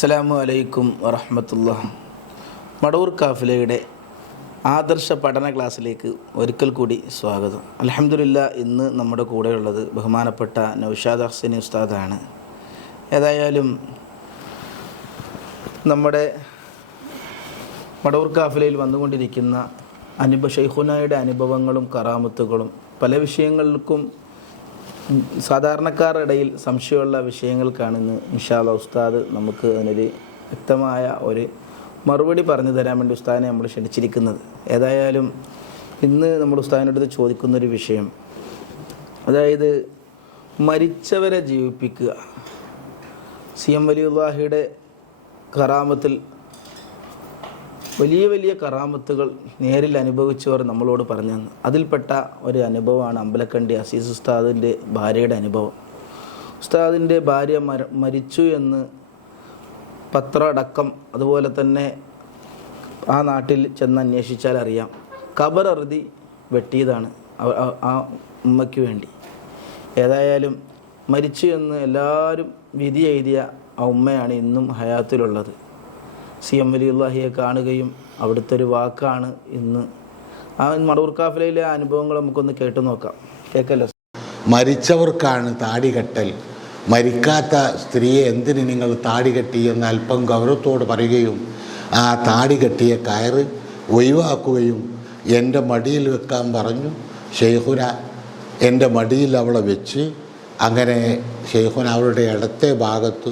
അസ്സലാമു അലൈക്കും വറഹമത്തുള്ള മടൂർ കാഫിലയുടെ ആദർശ പഠന ക്ലാസ്സിലേക്ക് ഒരിക്കൽ കൂടി സ്വാഗതം. അലഹമുല്ല ഇന്ന് നമ്മുടെ കൂടെയുള്ളത് ബഹുമാനപ്പെട്ട നൌഷാദ് ഹസനി ഉസ്താദാണ്. ഏതായാലും നമ്മുടെ മടൂർ കാഫിലയിൽ വന്നുകൊണ്ടിരിക്കുന്ന അനുഭ ഷെയ്ഖുനായുടെ അനുഭവങ്ങളും കറാമത്തുകളും പല വിഷയങ്ങൾക്കും സാധാരണക്കാരുടെ ഇടയിൽ സംശയമുള്ള വിഷയങ്ങൾക്കാണ് ഇന്ന് ഇൻഷാല്ല ഉസ്താദ് നമുക്ക് അതിനൊരു വ്യക്തമായ ഒരു മറുപടി പറഞ്ഞു തരാൻ വേണ്ടി ഉസ്താദിനെ നമ്മൾ ക്ഷണിച്ചിരിക്കുന്നത്. ഏതായാലും ഇന്ന് നമ്മൾ ഉസ്താദിനടുത്ത് ചോദിക്കുന്നൊരു വിഷയം. അതായത് മരിച്ചവരെ ജീവിപ്പിക്കുക. സി എം വലിയുള്ളാഹിയുടെ കറാമത്തിൽ വലിയ വലിയ കറാമത്തുകൾ നേരിൽ അനുഭവിച്ചവർ നമ്മളോട് പറഞ്ഞു തന്നു അതിൽപ്പെട്ട ഒരു അനുഭവമാണ് അമ്പലക്കണ്ടി അസീസ് ഉസ്താദിന്റെ ഭാര്യയുടെ അനുഭവം. ഉസ്താദിന്റെ ഭാര്യ മര മരിച്ചു എന്ന് പത്രമടക്കം അതുപോലെ തന്നെ ആ നാട്ടിൽ ചെന്ന് അന്വേഷിച്ചാൽ അറിയാം. കബററുതി വെട്ടിയതാണ് ആ ഉമ്മയ്ക്ക് വേണ്ടി. ഏതായാലും മരിച്ചു എന്ന് എല്ലാവരും വിധി എഴുതിയ ആ ഉമ്മയാണ് ഇന്നും ഹയാത്തിലുള്ളത്. സി എം വലിയുള്ളാഹിയെ കാണുകയും അവിടുത്തെ ഒരു വാക്കാണ് ഇന്ന്. ആ മടൂർ കാഫിലയിലെ അനുഭവങ്ങൾ നമുക്കൊന്ന് കേട്ടു നോക്കാം. കേൾക്കല്ലോ മരിച്ചവർക്കാണ് താടി കെട്ടൽ മരിക്കാത്ത സ്ത്രീയെ എന്തിന് നിങ്ങൾ താടി കെട്ടി എന്ന് അല്പം ഗൗരവത്തോട് പറയുകയും ആ താടി കെട്ടിയ കയറ് ഒഴിവാക്കുകയും എന്റെ മടിയിൽ വെക്കാൻ പറഞ്ഞു. ഷെയ്ഖുന എന്റെ മടിയിൽ അവളെ വെച്ച് അങ്ങനെ ഷെയ്ഖുന അവളുടെ ഇടത്തെ ഭാഗത്ത്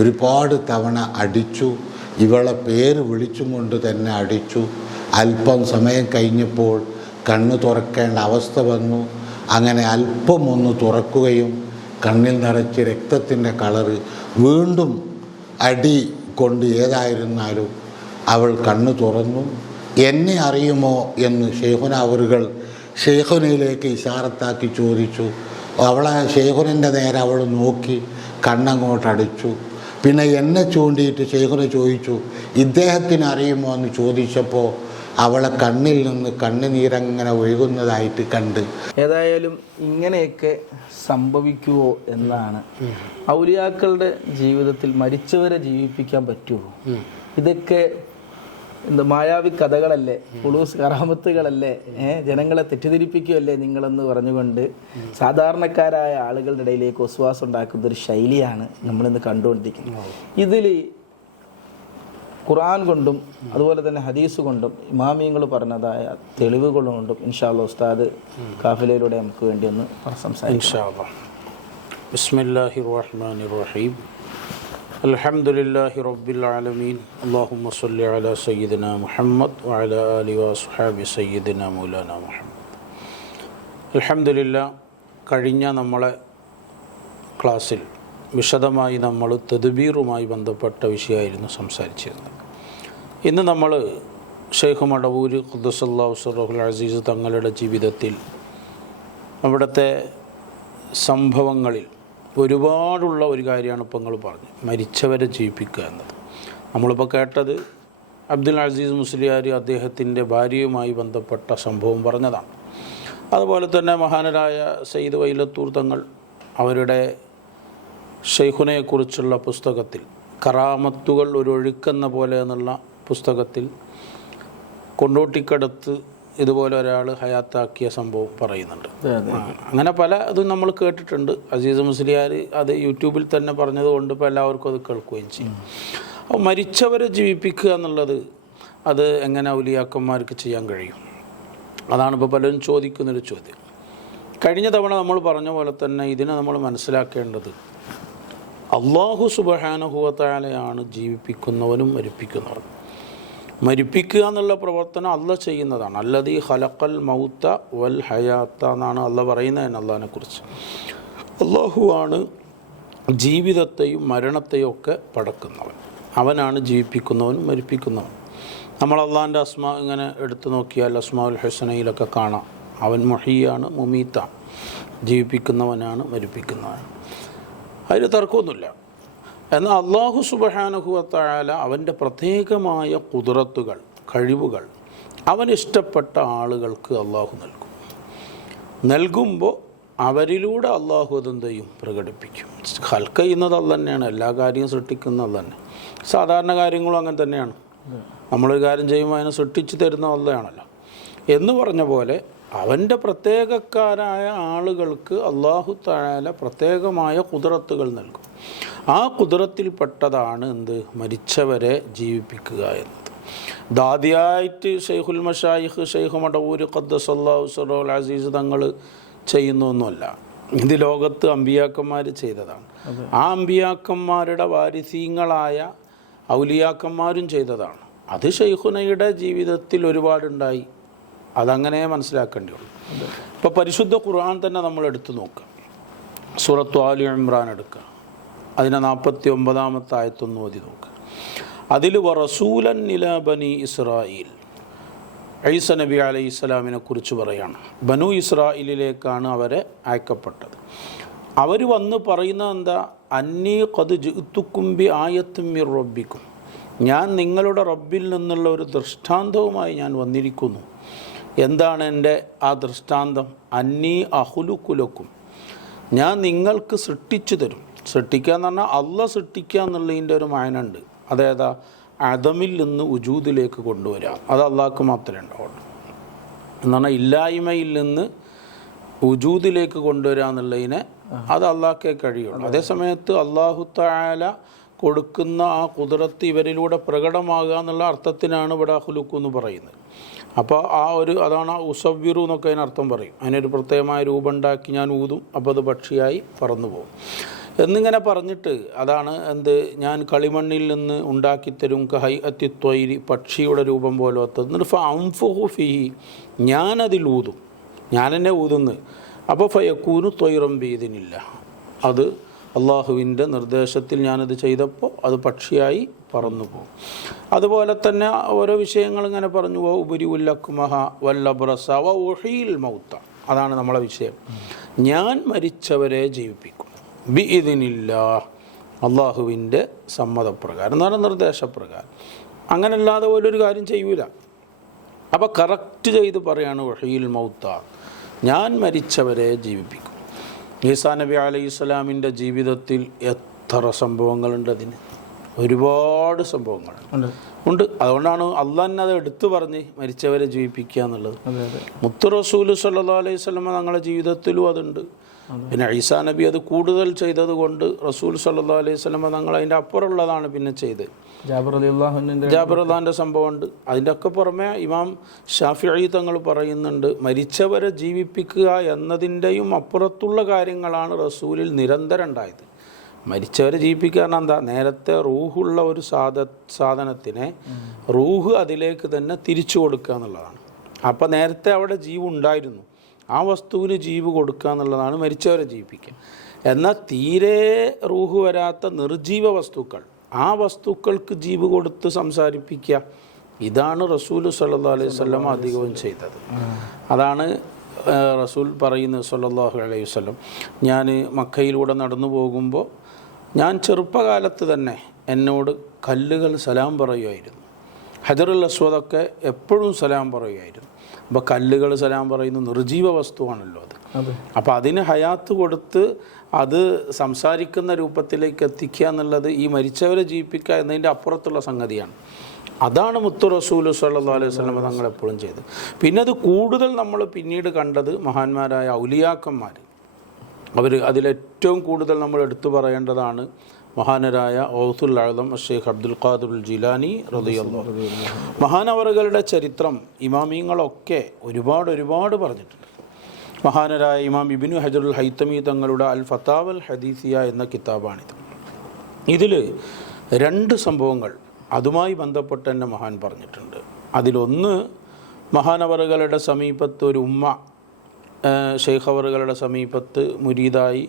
ഒരുപാട് തവണ അടിച്ചു. ഇവളെ പേര് വിളിച്ചും കൊണ്ട് തന്നെ അടിച്ചു. അല്പം സമയം കഴിഞ്ഞപ്പോൾ കണ്ണ് തുറക്കേണ്ട അവസ്ഥ വന്നു. അങ്ങനെ അല്പം ഒന്ന് തുറക്കുകയും കണ്ണിൽ നിറച്ച് രക്തത്തിന്റെ കളറ് വീണ്ടും അടി കൊണ്ട് ഏതായിരുന്നാലും അവൾ കണ്ണ് തുറന്നു. എന്നെ അറിയുമോ? എന്ന് ഷെയ്ഖുന അവറുകൾ ഷെയ്ഖുനയിലേക്ക് ഇഷാറത്താക്കി ചോദിച്ചു. അവളെ ഷെയ്ഖുനന്റെ നേരെ അവൾ നോക്കി കണ്ണങ്ങോട്ട് അടിച്ചു പിന്നെ എന്നെ ചൂണ്ടിയിട്ട് ശേഖർ ചോദിച്ചു ഇദ്ദേഹത്തിന് അറിയുമോ എന്ന് ചോദിച്ചപ്പോൾ അവളെ കണ്ണിൽ നിന്ന് കണ്ണുനീരങ്ങനെ ഒഴുകുന്നതായിട്ട് കണ്ട്. ഏതായാലും ഇങ്ങനെയൊക്കെ സംഭവിക്കുമോ എന്നാണ് ഔലിയാക്കളുടെ ജീവിതത്തിൽ മരിച്ചവരെ ജീവിപ്പിക്കാൻ പറ്റുമോ ഇതൊക്കെ എന്ത് മായാവി കഥകളല്ലേ? കുളൂസ് കറാമത്തുകളല്ലേ ജനങ്ങളെ തെറ്റിദ്ധരിപ്പിക്കുകയല്ലേ നിങ്ങളെന്ന് പറഞ്ഞുകൊണ്ട് സാധാരണക്കാരായ ആളുകളുടെ ഇടയിലേക്ക് ഉസ്വാസം ഉണ്ടാക്കുന്ന ഒരു ശൈലിയാണ് നമ്മളിന്ന് കണ്ടുകൊണ്ടിരിക്കുന്നത്. ഇതിൽ ഖുറാൻ കൊണ്ടും അതുപോലെ തന്നെ ഹദീസ് കൊണ്ടും ഇമാമിയങ്ങൾ പറഞ്ഞതായ തെളിവുകൾ കൊണ്ടും ഇൻഷാല്ല ഉസ്താദ് കാഫിലയിലൂടെ നമുക്ക് വേണ്ടി ഒന്ന് സംസാരിക്കാം. റഹീം. الحمد لله رب العالمين اللهم صل على سيدنا محمد وعلى آله وصحابه سيدنا مولانا محمد الحمد لله കഴിഞ്ഞ നമ്മളെ ക്ലാസ്സിൽ വിശദമായി നമ്മൾ തെതുബീറുമായി ബന്ധപ്പെട്ട വിഷയമായിരുന്നു സംസാരിച്ചിരുന്നത് ഇന്ന് നമ്മൾ ഷെയ്ഖ് മടവൂർ ഖുദ്ദസല്ലാഹു സറഹുൽ അസീസ് തങ്ങളുടെ ജീവിതത്തിൽ അവിടുത്തെ സംഭവങ്ങളിൽ ഒരുപാടുള്ള ഒരു കാര്യമാണ് ഇപ്പോൾ നിങ്ങൾ പറഞ്ഞത്. മരിച്ചവരെ ജീവിപ്പിക്കുക എന്നത്. നമ്മളിപ്പോൾ കേട്ടത് അബ്ദുൽ അസീസ് മുസ്ലിയാർ അദ്ദേഹത്തിന്റെ ഭാര്യയുമായി ബന്ധപ്പെട്ട സംഭവം പറഞ്ഞതാണ്. അതുപോലെ തന്നെ മഹാനരായ സയ്യിദ് വൈലത്തൂർ തങ്ങൾ അവരുടെ ഷെയ്ഖുനെക്കുറിച്ചുള്ള പുസ്തകത്തിൽ കറാമത്തുകൾ ഒരു ഒഴുക്കെന്ന പോലെ എന്നുള്ള പുസ്തകത്തിൽ കൊണ്ടോട്ടിക്കടുത്ത് ഇതുപോലെ ഒരാൾ ഹയാത്താക്കിയ സംഭവം പറയുന്നുണ്ട്. അങ്ങനെ പല ഇതും നമ്മൾ കേട്ടിട്ടുണ്ട്. അസീസ് മുസ്ലിയാർ അത് യൂട്യൂബിൽ തന്നെ പറഞ്ഞതുകൊണ്ട് ഇപ്പോൾ എല്ലാവർക്കും അത് കേൾക്കുകയും ചെയ്യും. അപ്പോൾ മരിച്ചവരെ ജീവിപ്പിക്കുക എന്നുള്ളത് അത് എങ്ങനെ ഔലിയാക്കന്മാർക്ക് ചെയ്യാൻ കഴിയും? അതാണ് ഇപ്പോൾ പലരും ചോദിക്കുന്നൊരു ചോദ്യം. കഴിഞ്ഞ തവണ നമ്മൾ പറഞ്ഞ പോലെ തന്നെ ഇതിനെ നമ്മൾ മനസ്സിലാക്കേണ്ടത് അള്ളാഹു സുബഹാനുഭവത്താലെയാണ് ജീവിപ്പിക്കുന്നവനും മരിപ്പിക്കുന്നവനും. മരിപ്പിക്കുക എന്നുള്ള പ്രവർത്തനം അല്ല ചെയ്യുന്നതാണ്. അല്ലതീ ഹലക്കൽ മൗത്ത വൽ ഹയാത്ത എന്നാണ് അല്ല പറയുന്നത് തന്നെ അള്ളാഹിനെ കുറിച്ച്. അള്ളാഹുവാണ് ജീവിതത്തെയും മരണത്തെയും ഒക്കെ പടക്കുന്നവൻ. അവനാണ് ജീവിപ്പിക്കുന്നവനും മരിപ്പിക്കുന്നവൻ നമ്മൾ അള്ളാഹിന്റെ അസ്മ ഇങ്ങനെ എടുത്തു നോക്കിയാൽ അസ്മാഉൽ ഹസനയിലൊക്കെ കാണാം. അവൻ മൊഹിയാണ് മുമീത്ത. ജീവിപ്പിക്കുന്നവനാണ് മരിപ്പിക്കുന്നവൻ അതിന് തർക്കമൊന്നുമില്ല. എന്നാൽ അള്ളാഹു സുബഹാനഹുവത്തായാല അവന്റെ പ്രത്യേകമായ കുതിരത്തുകൾ കഴിവുകൾ അവൻ ഇഷ്ടപ്പെട്ട ആളുകൾക്ക് അള്ളാഹു നൽകും. നൽകുമ്പോൾ അവരിലൂടെ അള്ളാഹു അതെന്ത് ചെയ്യും? പ്രകടിപ്പിക്കും. ഹൽക്ക ചെയ്യുന്നത് അത് തന്നെയാണ്. എല്ലാ കാര്യവും സൃഷ്ടിക്കുന്നത് അത് തന്നെ. സാധാരണ കാര്യങ്ങളും അങ്ങനെ തന്നെയാണ്. നമ്മളൊരു കാര്യം ചെയ്യുമ്പോൾ അതിനെ സൃഷ്ടിച്ചു തരുന്ന അള്ളയാണല്ലോ എന്ന് പറഞ്ഞ പോലെ അവന്റെ പ്രത്യേകക്കാരായ ആളുകൾക്ക് അള്ളാഹു തായാല പ്രത്യേകമായ കുതിരത്തുകൾ നൽകും. ആ കുതിരത്തിൽപ്പെട്ടതാണ് എന്ത്? മരിച്ചവരെ ജീവിപ്പിക്കുക എന്നത്. ദാദിയായിട്ട് ഷെയ്ഖുൽ മഷായിഖ് ഷെയ്ഖ് മടവൂർ ഖദ്ദസല്ലാഹു സറോൽ അസീസ് തങ്ങൾ ചെയ്യുന്നൊന്നുമല്ല. ഇത് ലോകത്ത് അമ്പിയാക്കന്മാർ ചെയ്തതാണ്. ആ അമ്പിയാക്കന്മാരുടെ വാരിസീങ്ങളായ ഔലിയാക്കന്മാരും ചെയ്തതാണ്. അത് ഷെയ്ഖുനയുടെ ജീവിതത്തിൽ ഒരുപാടുണ്ടായി. അതങ്ങനെ മനസ്സിലാക്കേണ്ടിയുള്ളൂ ഇപ്പോൾ പരിശുദ്ധ ഖുർആൻ തന്നെ നമ്മൾ എടുത്തു നോക്കുക സൂറത്ത് ആലി ഇമ്രാൻ എടുക്കുക അതിനെ നാൽപ്പത്തി ഒമ്പതാമത്തെ ആയത്തൊന്ന് ഓതി നോക്ക്. അതിൽ വറസൂലൻ ഇല ബനി ഇസ്രായേൽ. ഐസ നബി അലൈഹി ഇസ്ലാമിനെ കുറിച്ച് പറയാണ്. ബനു ഇസ്രായേലിലേക്കാണ് അവരെ അയക്കപ്പെട്ടത്. അവർ വന്ന് പറയുന്നത് എന്താ? അന്നീ കത് ജിത്തുക്കുംബി ആയത്തും മിർ റബ്ബിക്കും. ഞാൻ നിങ്ങളുടെ റബ്ബിൽ നിന്നുള്ള ഒരു ദൃഷ്ടാന്തവുമായി ഞാൻ വന്നിരിക്കുന്നു. എന്താണ് എന്റെ ആ ദൃഷ്ടാന്തം? അന്നീ അഹുലുക്കുലക്കും ഞാൻ നിങ്ങൾക്ക് സൃഷ്ടിച്ചു തരും. സൃഷ്ടിക്കുക എന്ന് പറഞ്ഞാൽ അല്ല സൃഷ്ടിക്കുക എന്നുള്ളതിന്റെ ഒരു മായനുണ്ട് അതായത് അതമിൽ നിന്ന് ഉജൂദിലേക്ക് കൊണ്ടുവരിക അത് അള്ളാഹ്ക്ക് മാത്രമേ ഉണ്ടാവുള്ളൂ. എന്ന് പറഞ്ഞാൽ ഇല്ലായ്മയിൽ നിന്ന് ഉജൂദിലേക്ക് കൊണ്ടുവരിക എന്നുള്ളതിനെ അത് അള്ളാഹ്ക്കേ കഴിയുള്ളൂ. അതേസമയത്ത് അള്ളാഹു താല കൊടുക്കുന്ന ആ കുതിരത്ത് ഇവരിലൂടെ പ്രകടമാകുക എന്നുള്ള അർത്ഥത്തിനാണ് ഇവിടെ ഹുലുക്കു എന്ന് പറയുന്നത്. അപ്പോൾ ആ ഒരു അതാണ് ഉസവ്വിറു എന്നൊക്കെ അതിനർത്ഥം പറയും. അതിനൊരു പ്രത്യേകമായ രൂപം ഉണ്ടാക്കി ഞാൻ ഊതും അപ്പോൾ അത് പക്ഷിയായി പറന്നു പോകും. എന്നിങ്ങനെ പറഞ്ഞിട്ട് അതാണ് എന്ത് ഞാൻ കളിമണ്ണിൽ നിന്ന് ഉണ്ടാക്കിത്തരും കഹൈ അത്തിത്വൈരി പക്ഷിയുടെ രൂപം പോലത്തത് ഫംഫുഹു ഫിഹി ഞാനതിൽ ഊതും. ഞാൻ എന്നെ ഊതുന്നു. അപ്പോൾ ഫയക്കൂനു ത്വൈറം ബീതിനില്ല അത് അള്ളാഹുവിന്റെ നിർദ്ദേശത്തിൽ ഞാനത് ചെയ്തപ്പോൾ അത് പക്ഷിയായി പറന്നു പോകും അതുപോലെ തന്നെ ഓരോ വിഷയങ്ങൾ ഇങ്ങനെ പറഞ്ഞു പോകും ഉപരി ഉല്ലക്കുമഹ വല്ലബ്രസ വ ഒഹീൽ മൗത്ത. അതാണ് നമ്മളെ വിഷയം. ഞാൻ മരിച്ചവരെ ജീവിപ്പിക്കും. ബി ഇതിനില്ല അള്ളാഹുവിന്റെ സമ്മതപ്രകാരം എന്ന് പറഞ്ഞാൽ നിർദ്ദേശപ്രകാരം അങ്ങനല്ലാതെ പോലൊരു കാര്യം ചെയ്യൂല. അപ്പോൾ കറക്റ്റ് ചെയ്ത് പറയാണ് വഹീൽ മൗത്ത. ഞാൻ മരിച്ചവരെ ജീവിപ്പിക്കും. ഈസാ നബി അലൈഹി സ്വലാമിന്റെ ജീവിതത്തിൽ എത്ര സംഭവങ്ങളുണ്ട് അതിന്? ഒരുപാട് സംഭവങ്ങൾ ഉണ്ട്. അതുകൊണ്ടാണ് അള്ളാഹ് അത് എടുത്തു പറഞ്ഞ് മരിച്ചവരെ ജീവിപ്പിക്കുക എന്നുള്ളത്. മുത്തു റസൂൽ സല്ലാ അലൈഹി സ്വലമ ഞങ്ങളുടെ ജീവിതത്തിലും അതുണ്ട്. പിന്നെ ഈസാ നബി അത് കൂടുതൽ ചെയ്തത് കൊണ്ട് റസൂൽ സല്ലാ അലൈഹി സ്വലമ തങ്ങൾ അതിന്റെ അപ്പുറമുള്ളതാണ് പിന്നെ ചെയ്ത് ജാബിറുദ്ദാന്റെ സംഭവമുണ്ട് അതിന്റെ ഒക്കെ പുറമെ ഇമാം ഷാഫി തങ്ങൾ പറയുന്നുണ്ട് മരിച്ചവരെ ജീവിപ്പിക്കുക എന്നതിന്റെയും അപ്പുറത്തുള്ള കാര്യങ്ങളാണ് റസൂലിൽ നിരന്തരം ഉണ്ടായത്. മരിച്ചവരെ ജീവിപ്പിക്കുക പറഞ്ഞാൽ എന്താ നേരത്തെ റൂഹുള്ള ഒരു സാധ സാധനത്തിനെ റൂഹ് അതിലേക്ക് തന്നെ തിരിച്ചു കൊടുക്കുക എന്നുള്ളതാണ്. അപ്പോൾ നേരത്തെ അവിടെ ജീവ് ഉണ്ടായിരുന്നു ആ വസ്തുവിന് ജീവ് കൊടുക്കുക എന്നുള്ളതാണ് മരിച്ചവരെ ജീവിപ്പിക്കുക. എന്നാൽ തീരെ റൂഹ് വരാത്ത നിർജീവ വസ്തുക്കൾ ആ വസ്തുക്കൾക്ക് ജീവ് കൊടുത്ത് സംസാരിപ്പിക്കുക ഇതാണ് റസൂൽ സല്ലാ അലൈഹി സ്വല്ലം അധികവും ചെയ്തത്. അതാണ് റസൂൽ പറയുന്നത് സല്ലാഹു അലൈഹി വസല്ലം. ഞാൻ മക്കയിലൂടെ നടന്നു പോകുമ്പോൾ ഞാൻ ചെറുപ്പകാലത്ത് തന്നെ എന്നോട് കല്ലുകൾ സലാം പറയുമായിരുന്നു. ഹജറുൽ അസ്വദൊക്കെ എപ്പോഴും സലാം പറയുമായിരുന്നു. അപ്പോൾ കല്ലുകൾ സലാം പറയുന്ന നിർജീവ വസ്തുവാണല്ലോ അത്. അപ്പോൾ അതിന് ഹയാത്ത് കൊടുത്ത് അത് സംസാരിക്കുന്ന രൂപത്തിലേക്ക് എത്തിക്കുക എന്നുള്ളത് ഈ മരിച്ചവരെ ജീവിപ്പിക്കുക എന്നതിന്റെ അപ്പുറത്തുള്ള സംഗതിയാണ്. അതാണ് മുത്തു റസൂൽ സല്ലാ അലൈഹി സ്വലം തങ്ങൾ എപ്പോഴും ചെയ്തത്. പിന്നെ അത് കൂടുതൽ നമ്മൾ പിന്നീട് കണ്ടത് മഹാന്മാരായ ഔലിയാക്കന്മാർ അവർ അതിലേറ്റവും കൂടുതൽ നമ്മൾ എടുത്തു പറയേണ്ടതാണ് മഹാനരായ ഔസുൽ ആദം ഷെയ്ഖ് അബ്ദുൽ ഖാദുൽ ജിലാനി റളിയല്ലാഹു മഹാനവറുകളുടെ ചരിത്രം ഇമാമിങ്ങളൊക്കെ ഒരുപാട് ഒരുപാട് പറഞ്ഞിട്ടുണ്ട്. മഹാനരായ ഇമാം ഇബിനു ഹജറുൽ ഹൈത്തമി തങ്ങളുടെ അൽ ഫത്താവൽ ഹദീസിയ എന്ന കിതാബാണിത്. ഇതിൽ രണ്ട് സംഭവങ്ങൾ അതുമായി ബന്ധപ്പെട്ട് തന്നെ മഹാൻ പറഞ്ഞിട്ടുണ്ട്. അതിലൊന്ന് മഹാനവറുകളുടെ സമീപത്ത് ഒരു ഉമ്മ ഷെയ്ഖവറുകളുടെ സമീപത്ത് മുരീദായി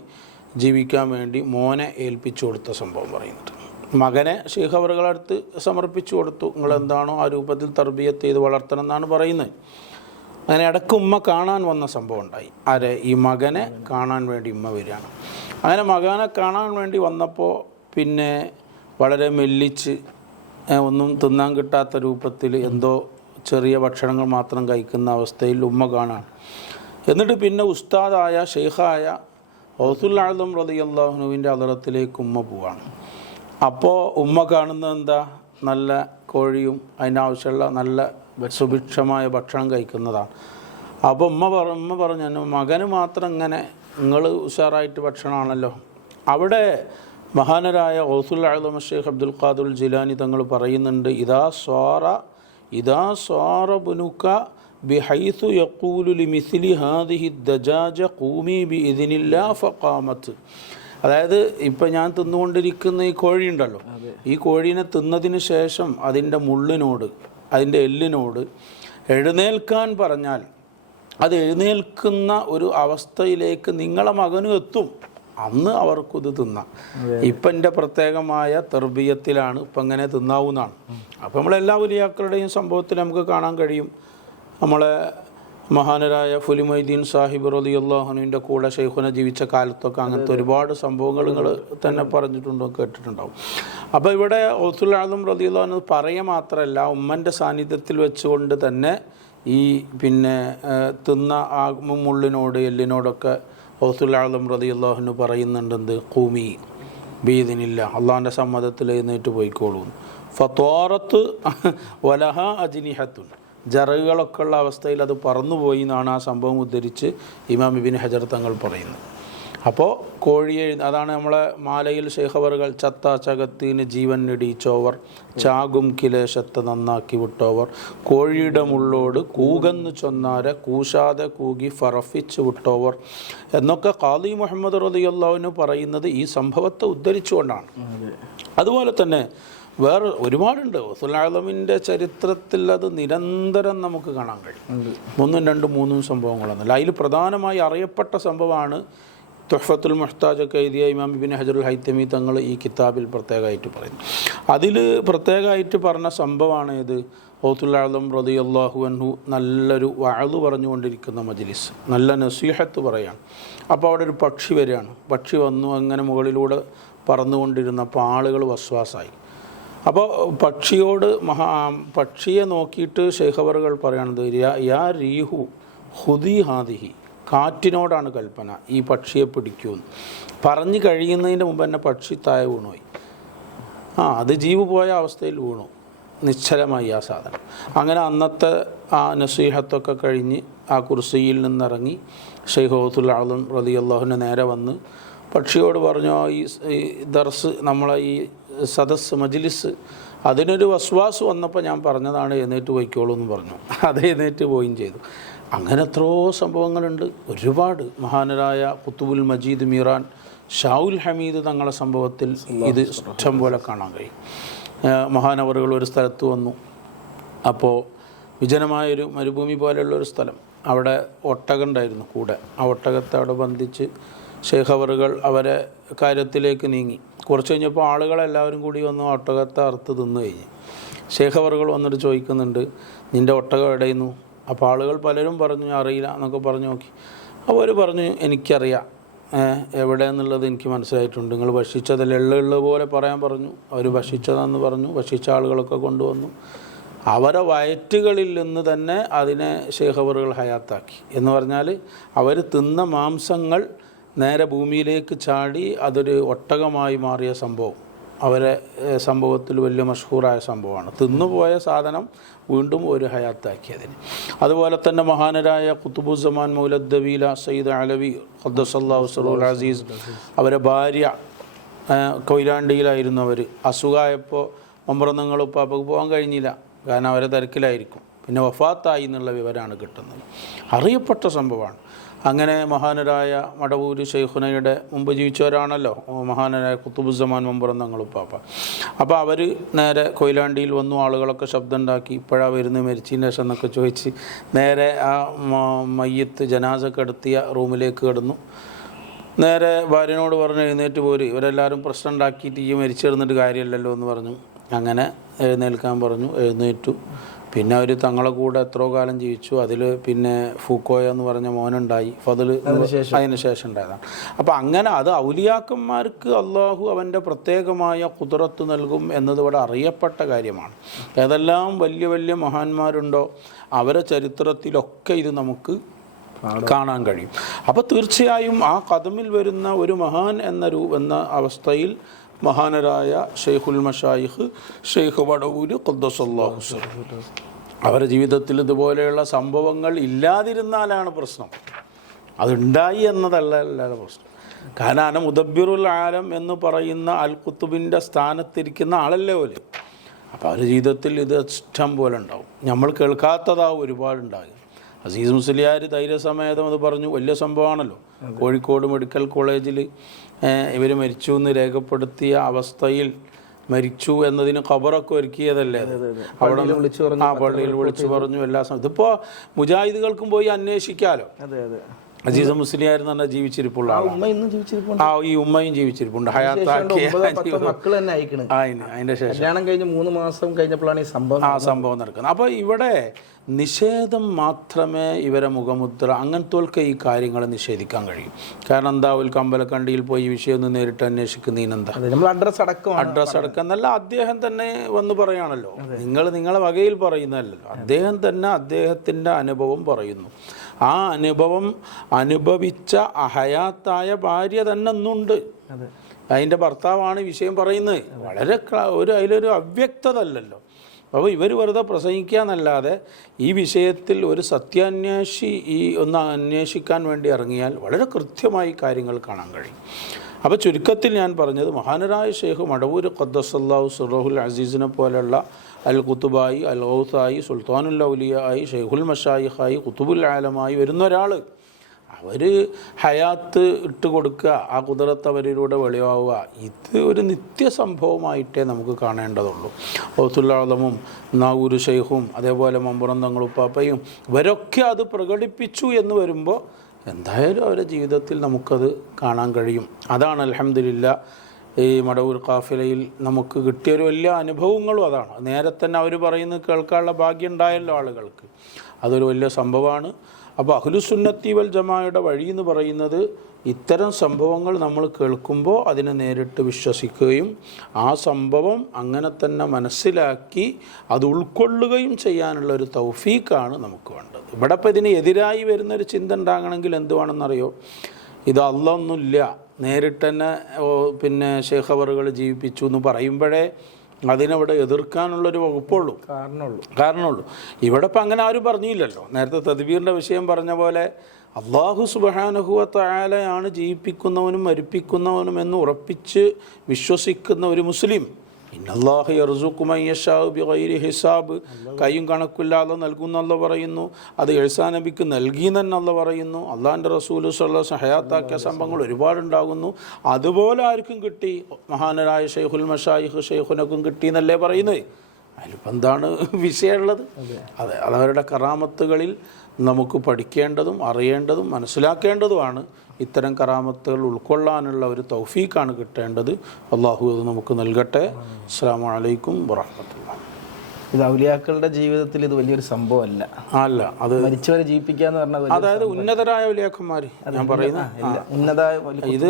ജീവിക്കാൻ വേണ്ടി മോനെ ഏൽപ്പിച്ചു കൊടുത്ത സംഭവം പറയുന്നുണ്ട്. മകനെ ഷെയ്ഖ് സമർപ്പിച്ചു കൊടുത്തു. നിങ്ങൾ എന്താണോ ആ രൂപത്തിൽ തർബീയത്ത് ചെയ്ത് വളർത്തണം എന്നാണ് പറയുന്നത്. അങ്ങനെ ഇടയ്ക്ക് ഉമ്മ കാണാൻ വന്ന സംഭവം ഉണ്ടായി. ആരെ? ഈ മകനെ കാണാൻ വേണ്ടി ഉമ്മ വരികയാണ്. അങ്ങനെ മകനെ കാണാൻ വേണ്ടി വന്നപ്പോൾ പിന്നെ വളരെ മെല്ലിച്ച് ഒന്നും തിന്നാൻ കിട്ടാത്ത രൂപത്തിൽ എന്തോ ചെറിയ ഭക്ഷണങ്ങൾ മാത്രം കഴിക്കുന്ന അവസ്ഥയിൽ ഉമ്മ കാണാൻ എന്നിട്ട് പിന്നെ ഉസ്താദായ ഷെയ്ഖായ ഔസുല്ലാദം റതി അള്ളാഹുനുവിന്റെ അലറത്തിലേക്ക് ഉമ്മ പോവാണ്. അപ്പോൾ ഉമ്മ കാണുന്നത് എന്താ നല്ല കോഴിയും അതിനാവശ്യമുള്ള നല്ല സുഭിക്ഷമായ ഭക്ഷണം കഴിക്കുന്നതാണ്. അപ്പോൾ ഉമ്മ പറ ഉമ്മ പറഞ്ഞു "എന്റെ മകന് മാത്രം ഇങ്ങനെ നിങ്ങൾ ഉഷാറായിട്ട് ഭക്ഷണമാണല്ലോ. അവിടെ മഹാനരായ ഔസുൽ അലം ഷെയ്ഖ് അബ്ദുൽ ഖാദുൽ ജിലാനി തങ്ങൾ പറയുന്നുണ്ട് ഇതാ സ്വാറ ഇതാ സ്വാറ ബുനുക്ക ബിഹൈസു യക്കൂലു ലിമിസ്ലി ഹാദിഹി ദജാജ ഖൂമി ബി ഇതിനില്ലാ ഫക്കാമത്ത് അതായത് ഇപ്പം ഞാൻ തിന്നുകൊണ്ടിരിക്കുന്ന ഈ കോഴി ഉണ്ടല്ലോ. ഈ കോഴീനെ തിന്നതിന് ശേഷം അതിന്റെ മുള്ളിനോട് അതിന്റെ എല്ലിനോട് എഴുന്നേൽക്കാൻ പറഞ്ഞാൽ അത് എഴുന്നേൽക്കുന്ന ഒരു അവസ്ഥയിലേക്ക് നിങ്ങളെ മകനും എത്തും. അന്ന് അവർക്കിത് തിന്നാം. ഇപ്പം എന്റെ പ്രത്യേകമായ തെർബീയത്തിലാണ് ഇപ്പം ഇങ്ങനെ തിന്നാവുന്നതാണ് അപ്പം നമ്മളെല്ലാ വലിയാക്കളുടെയും സംഭവത്തിൽ നമുക്ക് കാണാൻ കഴിയും. നമ്മളെ മഹാനരായ ഫുലിമൊയ്ദീൻ സാഹിബ് റലി അള്ളാഹുനുവിന്റെ കൂടെ ഷെയ്ഖുന ജീവിച്ച കാലത്തൊക്കെ അങ്ങനത്തെ ഒരുപാട് സംഭവങ്ങൾ നിങ്ങൾ തന്നെ പറഞ്ഞിട്ടുണ്ടോ കേട്ടിട്ടുണ്ടാവും. അപ്പോൾ ഇവിടെ ഔസുൽ ആദം റലി പറയുക മാത്രമല്ല ഉമ്മന്റെ സാന്നിധ്യത്തിൽ വെച്ചുകൊണ്ട് തന്നെ ഈ പിന്നെ തിന്ന ആ മുള്ളിനോട് എല്ലിനോടൊക്കെ ഔസുൽ ആദം റലി അള്ളാഹുന് പറയുന്നുണ്ടെന്ത് കൂമി ബീദിനില്ല അള്ളാഹിന്റെ സമ്മതത്തിൽ എഴുന്നേറ്റ് പോയിക്കോളൂ ഫത്തോറത്ത് വലഹ അജിനിഹത്തുൻ. ജറകളൊക്കെ ഉള്ള അവസ്ഥയിൽ അത് പറന്നുപോയി എന്നാണ് ആ സംഭവം ഉദ്ധരിച്ച് ഇമാം ഇബിൻ ഹജർ തങ്ങൾ പറയുന്നത് അപ്പോൾ കോഴിയെ അതാണ് നമ്മളെ മാലയിൽ ശേഖവറുകൾ ചത്ത ചകത്തിന് ജീവൻ നെടിച്ചോവർ ചാകും കിലേശത്ത് നന്നാക്കി വിട്ടോവർ കോഴിയുടെ മുള്ളോട് കൂകന്ന് ചൊന്നാര കൂശാതെ കൂകി ഫറഫിച്ച് വിട്ടോവർ എന്നൊക്കെ ഖാദി മുഹമ്മദ് റതിയുള്ളവന് പറയുന്നത് ഈ സംഭവത്തെ ഉദ്ധരിച്ചുകൊണ്ടാണ്. അതുപോലെ തന്നെ വേറെ ഒരുപാടുണ്ട്. വസുലാലമിന്റെ ചരിത്രത്തിൽ അത് നിരന്തരം നമുക്ക് കാണാൻ കഴിയും. ഒന്നും രണ്ടും മൂന്നും സംഭവങ്ങളൊന്നുമില്ല അതിൽ പ്രധാനമായി അറിയപ്പെട്ട സംഭവമാണ് തുഹഫത്തുൽ മുഹ്താജൊക്കെ എഴുതിയ ഇമാം ബിൻ ഹജറുൽ ഹൈത്തമി തങ്ങൾ ഈ കിതാബിൽ പ്രത്യേകമായിട്ട് പറയുന്നു. അതിൽ പ്രത്യേകമായിട്ട് പറഞ്ഞ സംഭവമാണ് ഇത് ഔത്തുല്ലാദം റതി അള്ളാഹു അൻഹു നല്ലൊരു വഅൾ പറഞ്ഞുകൊണ്ടിരിക്കുന്ന മജ്ലിസ്. നല്ല നസീഹത്ത് പറയാണ്. അപ്പോൾ അവിടെ ഒരു പക്ഷി വരികയാണ്. പക്ഷി വന്നു അങ്ങനെ മുകളിലൂടെ പറന്നുകൊണ്ടിരുന്നപ്പോൾ ആളുകൾ വസ്വാസായി. അപ്പോൾ പക്ഷിയോട് മഹാ പക്ഷിയെ നോക്കിയിട്ട് ശേഖവറുകൾ പറയണത് യാ- രീഹു ഹുദി ഹാദിഹി. കാറ്റിനോടാണ് കൽപ്പന ഈ പക്ഷിയെ പിടിക്കുമെന്ന് പറഞ്ഞു കഴിയുന്നതിന്റെ മുമ്പ് തന്നെ പക്ഷി താഴെ വീണുപോയി. ആ അത് ജീവ് പോയ അവസ്ഥയിൽ വീണു. നിശ്ചലമായി ആ സാധനം. അങ്ങനെ അന്നത്തെ ആ നസീഹത്തൊക്കെ കഴിഞ്ഞ് ആ കുർസിയിൽ നിന്നിറങ്ങി ഷെയ്ഖുൽ ആലം റതി അള്ളാഹുവിന്റെ നേരെ വന്ന് പക്ഷിയോട് പറഞ്ഞു "ആ, ഈ സ്- ഈ ദർസ് നമ്മളെ ഈ സദസ് മജിലിസ് അതിനൊരു വസ്വാസ് വന്നപ്പോൾ ഞാൻ പറഞ്ഞതാണ് എഴുന്നേറ്റ് പോയിക്കോളൂ എന്ന് പറഞ്ഞു. അത് എഴുന്നേറ്റ് പോവുകയും ചെയ്തു. അങ്ങനെ എത്രയോ സംഭവങ്ങളുണ്ട്. ഒരുപാട്. മഹാനരായ കുത്തുബുൽ മജീദ് മീറാൻ ഷാവുൽ ഹമീദ് തങ്ങളുടെ സംഭവത്തിൽ ഇത് ഇഷ്ടം പോലെ കാണാൻ കഴിയും. മഹാനവറുകൾ ഒരു സ്ഥലത്ത് വന്നു. അപ്പോൾ വിജനമായൊരു മരുഭൂമി പോലെയുള്ള ഒരു സ്ഥലം. അവിടെ ഒട്ടകം ഉണ്ടായിരുന്നു കൂടെ. ആ ഒട്ടകത്തോട് അവിടെ ബന്ധിച്ച് ഷേഖവറുകൾ അവരെ കാര്യത്തിലേക്ക് നീങ്ങി. കുറച്ച് കഴിഞ്ഞപ്പോൾ ആളുകളെല്ലാവരും കൂടി വന്ന് ഒട്ടകത്തെ അറുത്ത് തിന്നു കഴിഞ്ഞ്. ശേഖവറുകൾ വന്നിട്ട് ചോദിക്കുന്നുണ്ട് നിന്റെ ഒട്ടകം എവിടെയെന്നു? അപ്പോൾ ആളുകൾ പലരും പറഞ്ഞു "ഞാൻ അറിയില്ല എന്നൊക്കെ പറഞ്ഞു നോക്കി. അവർ പറഞ്ഞു എനിക്കറിയാം. എവിടെ എന്നുള്ളത് എനിക്ക് മനസ്സിലായിട്ടുണ്ട്. നിങ്ങൾ ഭക്ഷിച്ചതിൽ എള്ള ഉള്ള പോലെ പറയാൻ പറഞ്ഞു. അവർ ഭക്ഷിച്ചതാന്ന് പറഞ്ഞു. ഭക്ഷിച്ച ആളുകളൊക്കെ കൊണ്ടുവന്നു. അവരെ വയറ്റുകളിൽ നിന്ന് തന്നെ അതിനെ ശേഖവറുകൾ ഹയാത്താക്കി. എന്ന് പറഞ്ഞാൽ അവർ തിന്ന മാംസങ്ങൾ നേരെ ഭൂമിയിലേക്ക് ചാടി അതൊരു ഒട്ടകമായി മാറിയ സംഭവം. അവരെ സംഭവത്തിൽ വലിയ മഷഹൂറായ സംഭവമാണ്. തിന്നുപോയ സാധനം വീണ്ടും ഒരു ഹയാത്താക്കിയതിന്. അതുപോലെ തന്നെ മഹാനരായ കുത്തുബുസമാൻ മൗലദ്ദവീല സയ്യിദ് അലവി ഖദ്ദസല്ലാഹു സറുൽ അസീസ് അവരെ ഭാര്യ കൊയിലാണ്ടിയിലായിരുന്നു അവർ അസുഖമായപ്പോൾ ഒമ്പറന്നങ്ങൾ ഉപ്പാപ്പക്ക് പോകാൻ കഴിഞ്ഞില്ല. കാരണം അവരെ തിരക്കിലായിരിക്കും. പിന്നെ വഫാത്തായി എന്നുള്ള വിവരമാണ് കിട്ടുന്നത്. അറിയപ്പെട്ട സംഭവമാണ്. അങ്ങനെ മഹാനരായ മടവൂരി ഷെയ്ഖുനയുടെ മുമ്പ് ജീവിച്ചവരാണല്ലോ. മഹാനരായ കുത്തുബുസമാൻ മമ്പുറന്നങ്ങൾ പാപ്പ. അപ്പോൾ അവർ നേരെ കൊയിലാണ്ടിയിൽ വന്നു ആളുകളൊക്കെ ശബ്ദം ഉണ്ടാക്കി ഇപ്പോഴാണ് വരുന്ന മരിച്ചതിന് ശേഷം എന്നൊക്കെ ചോദിച്ച് നേരെ ആ മയ്യത്ത് ജനാസ കിടത്തിയ റൂമിലേക്ക് കിടന്നു. നേരെ ഭാര്യനോട് പറഞ്ഞ് എഴുന്നേറ്റ് പോര്. ഇവരെല്ലാവരും പ്രശ്നം ഉണ്ടാക്കിയിട്ട് ഈ മരിച്ചു കിടന്നിട്ട് കാര്യമില്ലല്ലോ എന്ന് പറഞ്ഞു. അങ്ങനെ എഴുന്നേൽക്കാൻ പറഞ്ഞു എഴുന്നേറ്റു. പിന്നെ അവർ തങ്ങളെ കൂടെ എത്രയോ കാലം ജീവിച്ചു. അതിൽ പിന്നെ ഫൂക്കോയ എന്ന് പറഞ്ഞ മോനുണ്ടായി. ഫതിൽ അതിന് ശേഷം. ഉണ്ടായതാണ്. അപ്പം അങ്ങനെ അത് ഔലിയാക്കന്മാർക്ക് അള്ളാഹു അവന്റെ പ്രത്യേകമായ കുതിരത്ത് നൽകും എന്നത് ഇവിടെ അറിയപ്പെട്ട കാര്യമാണ്. ഏതെല്ലാം വലിയ വലിയ മഹാന്മാരുണ്ടോ അവരെ ചരിത്രത്തിലൊക്കെ ഇത് നമുക്ക് കാണാൻ കഴിയും. അപ്പോൾ തീർച്ചയായും ആ കഥമിൽ വരുന്ന ഒരു മഹാൻ എന്ന രൂപ എന്ന അവസ്ഥയിൽ മഹാനരായ ഷെയ്ഖുൽ മഷായിഖ് ഷെയ്ഖ് വടവൂര് ഖുദ്ദസല്ലാഹു. അവരുടെ ജീവിതത്തിൽ ഇതുപോലെയുള്ള സംഭവങ്ങൾ ഇല്ലാതിരുന്നാലാണ് പ്രശ്നം. അതുണ്ടായി എന്നതല്ല പ്രശ്നം. കാരണം മുദബ്ബിറുൽ ആലം എന്ന് പറയുന്ന അൽ കുത്തുബിന്റെ സ്ഥാനത്തിരിക്കുന്ന ആളല്ലേ പോലെ അപ്പോൾ അവരുടെ ജീവിതത്തിൽ ഇത് ഇഷ്ടം പോലെ ഉണ്ടാവും. നമ്മൾ കേൾക്കാത്തതാവും ഒരുപാടുണ്ടാകും അസീസ് മുസ്ലിയാർ ധൈര്യസമേതം അത് പറഞ്ഞു. വലിയ സംഭവമാണല്ലോ. കോഴിക്കോട് മെഡിക്കൽ കോളേജിൽ ഇവർ മരിച്ചു എന്ന് രേഖപ്പെടുത്തിയ അവസ്ഥയിൽ മരിച്ചു എന്നതിന് ഖബറൊക്കെ ഒരുക്കിയതല്ലേ? അവിടെ ആ പള്ളിയിൽ വിളിച്ചു പറഞ്ഞു എല്ലാ സമയത്തും ഇതിപ്പോൾ മുജാഹിദുകൾക്കും പോയി അന്വേഷിക്കാലോ? മുസ്ലിയാർ എന്ന് പറഞ്ഞാൽ ജീവിച്ചിരിപ്പുള്ള ആ ഈ ഉമ്മയും ജീവിച്ചിരിപ്പുണ്ട്. അതിന്റെ ഹയാത്താക്കിയ ശേഷം. കഴിഞ്ഞ് മൂന്ന് മാസം കഴിഞ്ഞപ്പോഴാണ് ഈ സംഭവം ആ സംഭവം നടക്കുന്നത്. അപ്പോൾ ഇവിടെ നിഷേധം മാത്രമേ ഇവരെ മുഖമുദ്ര അങ്ങനത്തോൽക്ക് ഈ കാര്യങ്ങൾ നിഷേധിക്കാൻ കഴിയും. കാരണം എന്താ ഒരു കമ്പലക്കണ്ടിയിൽ പോയി ഈ വിഷയം ഒന്ന് നേരിട്ട് അന്വേഷിക്കുന്നതിനെന്താ അഡ്രസ് നമ്മൾ അഡ്രസ് അടക്കം അടക്കുന്നല്ല അദ്ദേഹം തന്നെ വന്ന് പറയാണല്ലോ. നിങ്ങൾ നിങ്ങളെ വകയിൽ പറയുന്നതല്ലല്ലോ. അദ്ദേഹം തന്നെ അദ്ദേഹത്തിന്റെ അനുഭവം പറയുന്നു. ആ അനുഭവം അനുഭവിച്ച അഹയാത്തായ ഭാര്യ തന്നെ ഒന്നുണ്ട് അതെ. അതിന്റെ ഭർത്താവാണ് വിഷയം പറയുന്നത്. വളരെ ഒരു അതിലൊരു അവ്യക്തത അല്ലല്ലോ അപ്പോൾ ഇവർ വെറുതെ പ്രസംഗിക്കുക എന്നല്ലാതെ ഈ വിഷയത്തിൽ ഒരു സത്യാന്വേഷി ഈ ഒന്ന് അന്വേഷിക്കാൻ വേണ്ടി ഇറങ്ങിയാൽ വളരെ കൃത്യമായി കാര്യങ്ങൾ കാണാൻ കഴിയും. അപ്പോൾ ചുരുക്കത്തിൽ ഞാൻ പറഞ്ഞത് മഹാനരായ ഷെയ്ഖ് മടവൂർ ഖദ്ദസല്ലാഹു സുറഹുൽ അസീസിനെ പോലെയുള്ള അൽ കുത്തുബായി അൽ ഔസായി സുൽത്താനുൽ ഷെയ്ഖുൽ മഷായിഖായി കുത്തുബുൽ ആലമായി വരുന്ന ഒരാൾ അവർ ഹയാത്ത് ഇട്ട് കൊടുക്കുക ആ കുതിരത്ത് അവരിലൂടെ വെളിവാവുക ഇത് ഒരു നിത്യ സംഭവമായിട്ടേ നമുക്ക് കാണേണ്ടതുള്ളൂ. ഔത്തുല്ലാളമും നാവൂര് ഷെയ്ഖും അതേപോലെ മമ്പുറം തങ്ങളുപ്പാപ്പയും ഇവരൊക്കെ അത് പ്രകടിപ്പിച്ചു എന്ന് വരുമ്പോൾ എന്തായാലും അവരുടെ ജീവിതത്തിൽ നമുക്കത് കാണാൻ കഴിയും. അതാണ് അലഹമില്ല ഈ മടവൂർ കാഫിലയിൽ നമുക്ക് കിട്ടിയ ഒരു വലിയ അനുഭവങ്ങളും അതാണ്. നേരെ തന്നെ അവർ പറയുന്നത് കേൾക്കാനുള്ള ഭാഗ്യം ഉണ്ടായല്ലോ ആളുകൾക്ക്. അതൊരു വലിയ സംഭവമാണ്. അപ്പോൾ അഹ്ലുസുന്നത്തി വൽ ജമായുടെ വഴി എന്ന് പറയുന്നത് ഇത്തരം സംഭവങ്ങൾ നമ്മൾ കേൾക്കുമ്പോൾ അതിനെ നേരിട്ട് വിശ്വസിക്കുകയും ആ സംഭവം അങ്ങനെ തന്നെ മനസ്സിലാക്കി അത് ഉൾക്കൊള്ളുകയും ചെയ്യാനുള്ള ഒരു തൗഫീക്കാണ് നമുക്ക് വേണ്ടത്. ഇവിടെ ഇപ്പോൾ ഇതിന് എതിരായി വരുന്നൊരു ചിന്ത ഉണ്ടാകണമെങ്കിൽ എന്തുവാണെന്നറിയോ? ഇത് അല്ലൊന്നുമില്ല നേരിട്ട് തന്നെ പിന്നെ ഷേഖബറുകൾ ജീവിപ്പിച്ചു എന്ന് പറയുമ്പോഴേ അതിനവിടെ എതിർക്കാനുള്ളൊരു വകുപ്പുള്ളൂ. കാരണമുള്ളൂ. കാരണമുള്ളൂ. ഇവിടെ ഇപ്പം അങ്ങനെ ആരും പറഞ്ഞില്ലല്ലോ. നേരത്തെ തദ്ബീറിന്റെ വിഷയം പറഞ്ഞ പോലെ അള്ളാഹു സുബഹാനഹുവ തആലയാണ് ജീവിപ്പിക്കുന്നവനും മരിപ്പിക്കുന്നവനും എന്ന് ഉറപ്പിച്ച് വിശ്വസിക്കുന്ന ഒരു മുസ്ലിം ഹിസാബ്. കയ്യും കണക്കില്ലാതെ നൽകുന്നല്ല പറയുന്നു. അത് എഴുസാ നബിക്ക് നൽകി എന്നല്ല പറയുന്നു അള്ളാഹിന്റെ റസൂൽ സ്വല്ല ഹയാത്താക്കിയ സംഭവങ്ങൾ ഒരുപാടുണ്ടാകുന്നു. അതുപോലെ ആർക്കും കിട്ടി. മഹാനരായ ഷെയ്ഖുൽ മഷായിഖ് ഷെയ്ഖുനക്കും കിട്ടി എന്നല്ലേ പറയുന്നത്. അതിലിപ്പോൾ എന്താണ് വിഷയമുള്ളത്? അതെ. അതവരുടെ കറാമത്തുകളിൽ നമുക്ക് പഠിക്കേണ്ടതും അറിയേണ്ടതും മനസ്സിലാക്കേണ്ടതുമാണ്. ഇത്തരം കറാമത്തുകൾ ഉൾക്കൊള്ളാനുള്ള ഒരു തൗഫീഖാണ് കിട്ടേണ്ടത്. അള്ളാഹു അത് നമുക്ക് നൽകട്ടെ. അസ്സാം വലൈക്കും വറഹമത്തുള്ള ഇത് ഔലിയാക്കളുടെ ജീവിതത്തിൽ ഇത് വലിയൊരു സംഭവമല്ല. അല്ല അത് മരിച്ചവരെ ജീവിപ്പിക്കുക എന്ന് പറഞ്ഞാൽ അതായത് ഉന്നതരായ ഔലിയാക്കന്മാര് ഞാൻ പറയുന്ന ഉന്നത ഇത്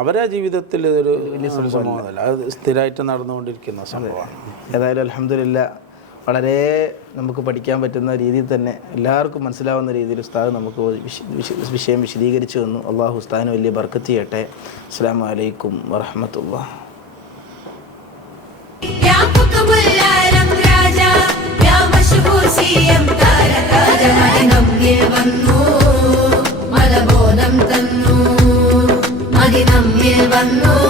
അവരെ ജീവിതത്തിൽ ഇതൊരു വലിയ സംഭവമല്ല. അത് സ്ഥിരമായിട്ട് നടന്നുകൊണ്ടിരിക്കുന്ന സംഭവമാണ്. ഏതായാലും അലഹമില്ല വളരെ നമുക്ക് പഠിക്കാൻ പറ്റുന്ന രീതിയിൽ തന്നെ എല്ലാവർക്കും മനസ്സിലാവുന്ന രീതിയിൽ ഉസ്താദ് നമുക്ക് വിഷയം വിശദീകരിച്ചു തന്നു. അള്ളാഹു ഉസ്താദിന് വലിയ ബർക്കത്ത് ചെയ്യട്ടെ. അസ്സാം വലൈക്കും വറഹമത്തുള്ള വന്നു.